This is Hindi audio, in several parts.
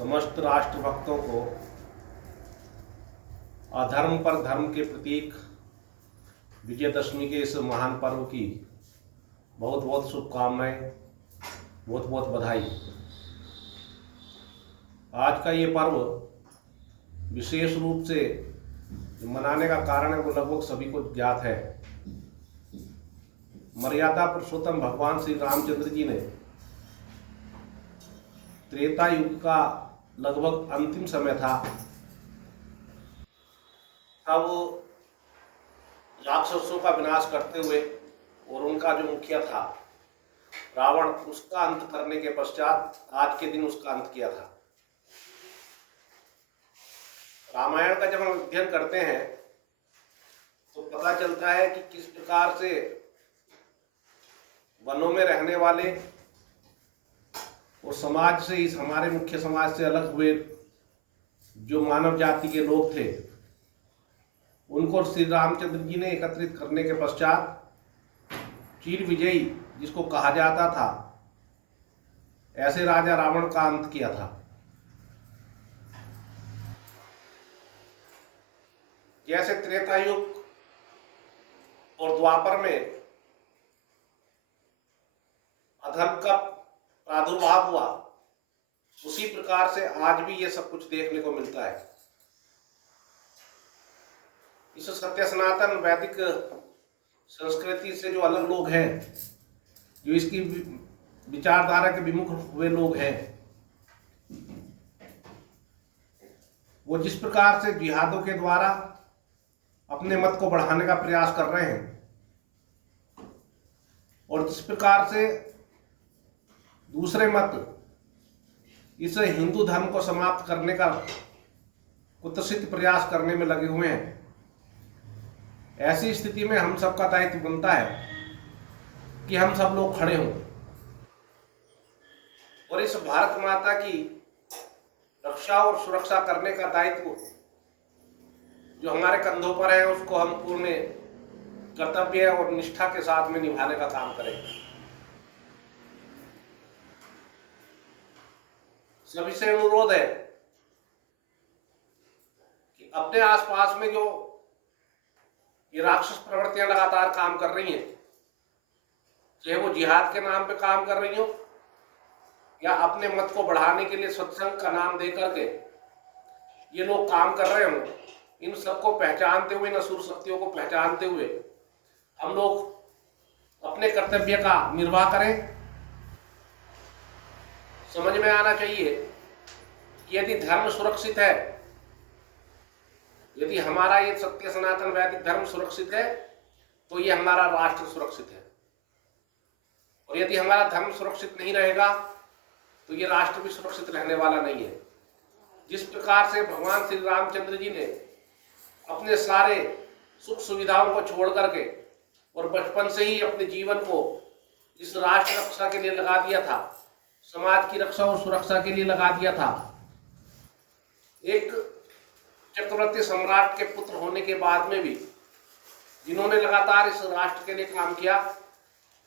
समस्त राष्ट्र भक्तों को अधर्म पर धर्म के प्रतीक विजयदशमी के इस महान पर्व की बहुत बहुत शुभकामनाएं, बहुत बहुत बधाई। आज का ये पर्व विशेष रूप से मनाने का कारण है वो लगभग सभी को ज्ञात है। मर्यादा पुरुषोत्तम भगवान श्री रामचंद्र जी ने त्रेता युग का लगभग अंतिम समय था, तब राक्षसों का विनाश करते हुए और उनका जो मुखिया था रावण, उसका अंत करने के पश्चात आज के दिन उसका अंत किया था। रामायण का जब हम अध्ययन करते हैं तो पता चलता है कि किस प्रकार से वनों में रहने वाले और समाज से, इस हमारे मुख्य समाज से अलग हुए जो मानव जाति के लोग थे, उनको श्री रामचंद्र जी ने एकत्रित करने के पश्चात चीर विजयी जिसको कहा जाता था, ऐसे राजा रावण का अंत किया था। जैसे त्रेता युग और द्वापर में अधर्म का प्रादुर्भाव हुआ, उसी प्रकार से आज भी ये सब कुछ देखने को मिलता है। इस सत्य सनातन वैदिक संस्कृति से जो अलग लोग हैं, जो इसकी विचारधारा के विमुख हुए लोग हैं, वो जिस प्रकार से जिहादों के द्वारा अपने मत को बढ़ाने का प्रयास कर रहे हैं और जिस प्रकार से दूसरे मत इस हिंदू धर्म को समाप्त करने का कुत्सित प्रयास करने में लगे हुए हैं, ऐसी स्थिति में हम सबका दायित्व बनता है कि हम सब लोग खड़े हों और इस भारत माता की रक्षा और सुरक्षा करने का दायित्व जो हमारे कंधों पर है, उसको हम पूर्ण कर्तव्य और निष्ठा के साथ में निभाने का काम करें। सभी से अनुरोध है कि अपने आसपास में जो ये राक्षस प्रवृत्तियां लगातार काम कर रही हैं, चाहे वो जिहाद के नाम पे काम कर रही हो या अपने मत को बढ़ाने के लिए सत्संग का नाम दे करके ये लोग काम कर रहे हो, इन सबको पहचानते हुए, इन असुर शक्तियों को पहचानते हुए हम लोग अपने कर्तव्य का निर्वाह करें। समझ में आना चाहिए कि यदि धर्म सुरक्षित है, यदि हमारा ये सत्य सनातन वैदिक धर्म सुरक्षित है, तो ये हमारा राष्ट्र सुरक्षित है। और यदि हमारा धर्म सुरक्षित नहीं रहेगा तो ये राष्ट्र भी सुरक्षित रहने वाला नहीं है। जिस प्रकार से भगवान श्री रामचंद्र जी ने अपने सारे सुख सुविधाओं को छोड़ करके और बचपन से ही अपने जीवन को इस राष्ट्र रक्षा के लिए लगा दिया था, समाज की रक्षा और सुरक्षा के लिए लगा दिया था। एक चक्रवर्ती सम्राट के पुत्र होने के बाद में भी जिन्होंने लगातार इस राष्ट्र के लिए काम किया,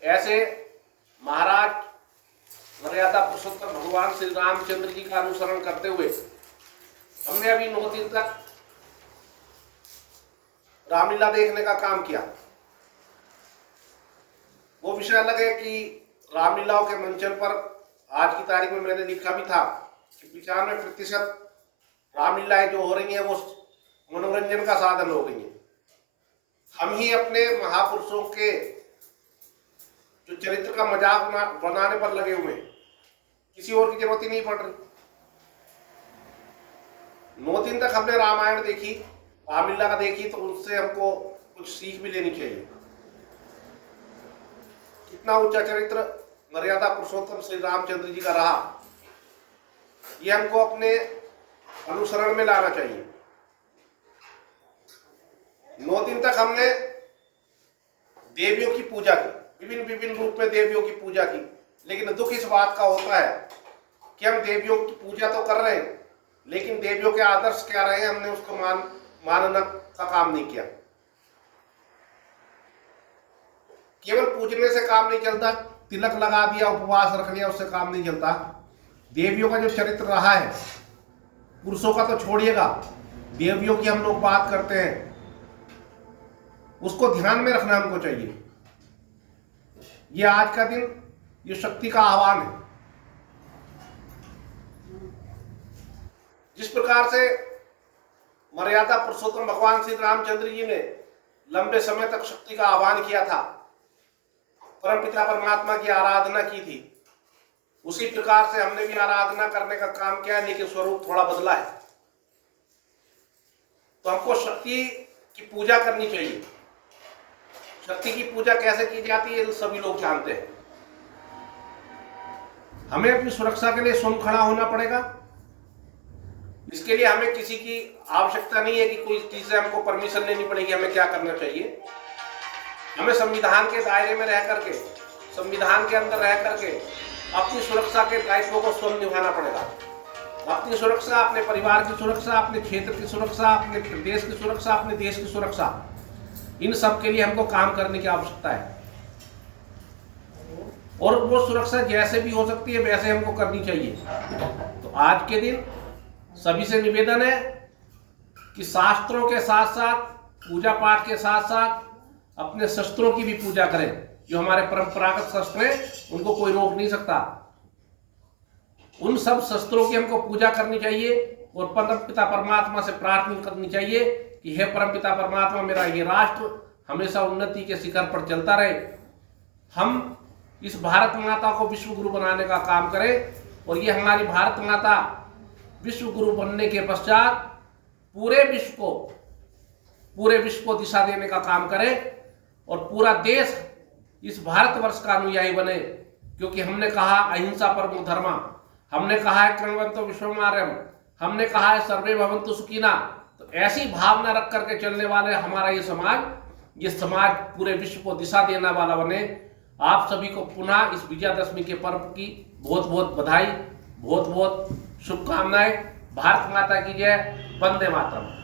ऐसे महाराज मर्यादा पुरुषोत्तम भगवान श्री रामचंद्र जी का अनुसरण करते हुए हमने अभी 9 दिन तक रामलीला देखने का काम किया। वो विषय अलग है कि रामलीलाओं के मंचन पर आज की तारीख में मैंने लिखा भी था कि 95% रामलीलाएं जो हो रही हैं वो मनोरंजन का साधन हो गई हैं। हम ही अपने महापुरुषों के जो चरित्र का मजाक बनाने पर लगे हुए हैं, किसी और की जरूरत ही नहीं पड़ रही। 9 दिन तक हमने रामायण देखी, रामलीला का देखी, तो उससे हमको कुछ सीख भी लेनी चाहिए। कितना ऊंचा चरित्र मर्यादा पुरुषोत्तम श्री रामचंद्र जी का रहा, ये हमको अपने अनुसरण में लाना चाहिए। 9 दिन तक हमने देवियों की पूजा की, विभिन्न विभिन्न रूप में देवियों की पूजा की, लेकिन दुख इस बात का होता है कि हम देवियों की पूजा तो कर रहे हैं, लेकिन देवियों के आदर्श क्या रहे, हमने उसको मानना का काम नहीं किया। केवल पूजने से काम नहीं चलता, तिलक लगा दिया, उपवास रख लिया, उससे काम नहीं चलता। देवियों का जो चरित्र रहा है पुरुषों का तो छोड़िएगा, देवियों की हम लोग बात करते हैं, उसको ध्यान में रखना हमको चाहिए। ये आज का दिन, ये शक्ति का आह्वान है। जिस प्रकार से मर्यादा पुरुषोत्तम भगवान श्री रामचंद्र जी ने लंबे समय तक शक्ति का आह्वान किया था, परमपिता परमात्मा की आराधना की थी, उसी प्रकार से हमने भी आराधना करने का काम किया है, लेकिन स्वरूप थोड़ा बदला है। तो हमको शक्ति की पूजा करनी चाहिए। शक्ति की पूजा कैसे की जाती है सभी लोग जानते हैं। हमें अपनी सुरक्षा के लिए स्वयं खड़ा होना पड़ेगा। इसके लिए हमें किसी की आवश्यकता नहीं है कि कोई चीज से हमको परमिशन लेनी पड़ेगी हमें क्या करना चाहिए। हमें संविधान के दायरे में रह करके, संविधान के अंदर रह करके अपनी सुरक्षा के दायित्वों को स्वयं निभाना पड़ेगा। अपनी सुरक्षा, अपने परिवार की सुरक्षा, अपने क्षेत्र की सुरक्षा, अपने प्रदेश की सुरक्षा, अपने देश की सुरक्षा, इन सब के लिए हमको काम करने की आवश्यकता है। और वो सुरक्षा जैसे भी हो सकती है वैसे हमको करनी चाहिए। तो आज के दिन सभी से निवेदन है कि शास्त्रों के साथ साथ, पूजा पाठ के साथ साथ अपने शस्त्रों की भी पूजा करें। जो हमारे परंपरागत शस्त्र हैं उनको कोई रोक नहीं सकता। उन सब शस्त्रों की हमको पूजा करनी चाहिए और परमपिता परमात्मा से प्रार्थना करनी चाहिए कि हे परमपिता परमात्मा, मेरा ये राष्ट्र हमेशा उन्नति के शिखर पर चलता रहे। हम इस भारत माता को विश्व गुरु बनाने का काम करें और ये हमारी भारत माता विश्व गुरु बनने के पश्चात पूरे विश्व को दिशा देने का काम करे और पूरा देश इस भारतवर्ष का अनुयायी बने। क्योंकि हमने कहा अहिंसा परमो धर्मा, हमने कहा है कर्मवंतो विश्वमार्यम, हमने कहा है सर्वे भवन्तु सुखिना। तो ऐसी भावना रख करके चलने वाले हमारा ये समाज पूरे विश्व को दिशा देने वाला बने। आप सभी को पुनः इस विजयादशमी के पर्व की बहुत बहुत बधाई, बहुत बहुत शुभकामनाएं। भारत माता की जय। वंदे मातरम।